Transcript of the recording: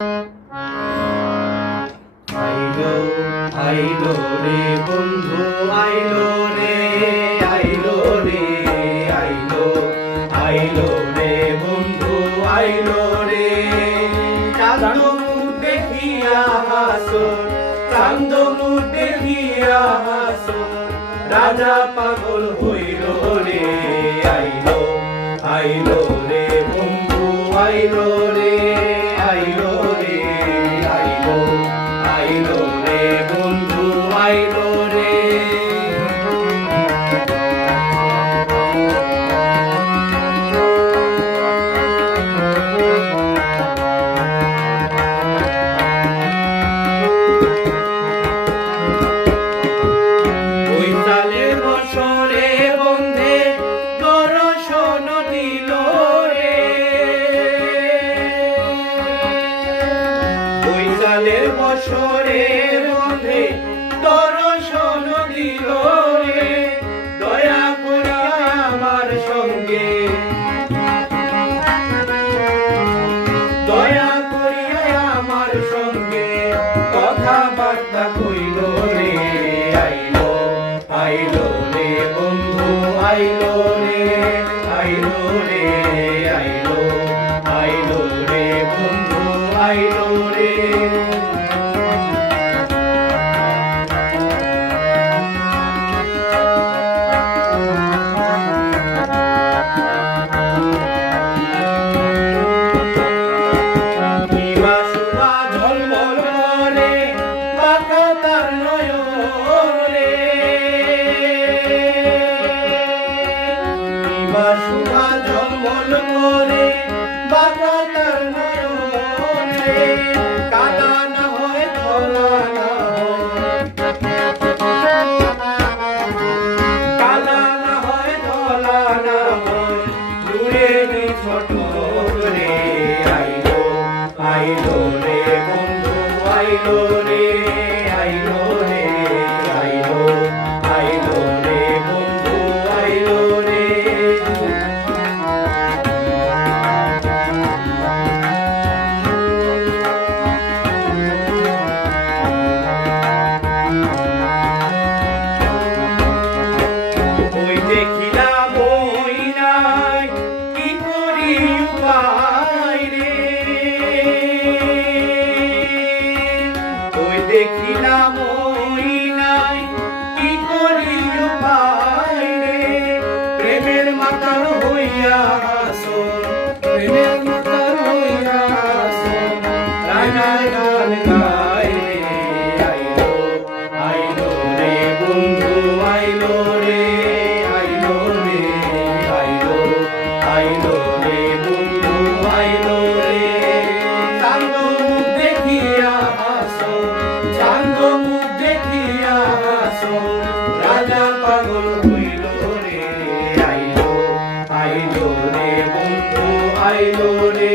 আইলো আইলো রে বন্ধু আইলো রে আইলো রে আইলো আইলো রে বন্ধু আইলো রে চাঁদ মুখ দেখিয়া হাসো চাঁদ মুখ দেখিয়া হাসো রাজা পাগল হইল রে আইলো আইলো রে বন্ধু আইলো রে আইলো রে আইলো আইলো রে বন্ধু আইলো রে বৈশালের বছরে বন্ধে দর্শন দিল রে বৈশালের বছরে বন্ধে দর্শন দিল রে দয়া করিয়া আমার সঙ্গে দয়া করিয়া আমার সঙ্গে কথাবার্তা কইল রে আইলো আইলো রে বন্ধু আইলো রে আইলো রে আইলো আইলো রে বন্ধু আইলো রে শুভা ঝলমল করে বাবা তার নয়নে কালা না হয় ধলা না হয় কালা না হয় ধলা না হয় দূরে নেই ছোট রে আইলো আইলো রে বন্ধু আইলো রে আইলো রে আইলো আইলো রে বন্ধু আইলো রে দেখিলাম ওই নাই কি করি উপায় রে ওই দেখিলাম ওই নাই কি করি উপায় রে প্রেমের মাতাল হইয়া হাসো প্রেমের মাতাল হইয়া হাসো রানার গান গায় রে আইলো আইলো রে বন্ধু আইলো রে আইলো রে বন্ধু আইলো রে চাঁদ মুখ দেখিয়া হাসো চাঁদ মুখ দেখিয়া হাসো রাজা পাগল হইল রে আইলো আইলো রে বন্ধু আইলো রে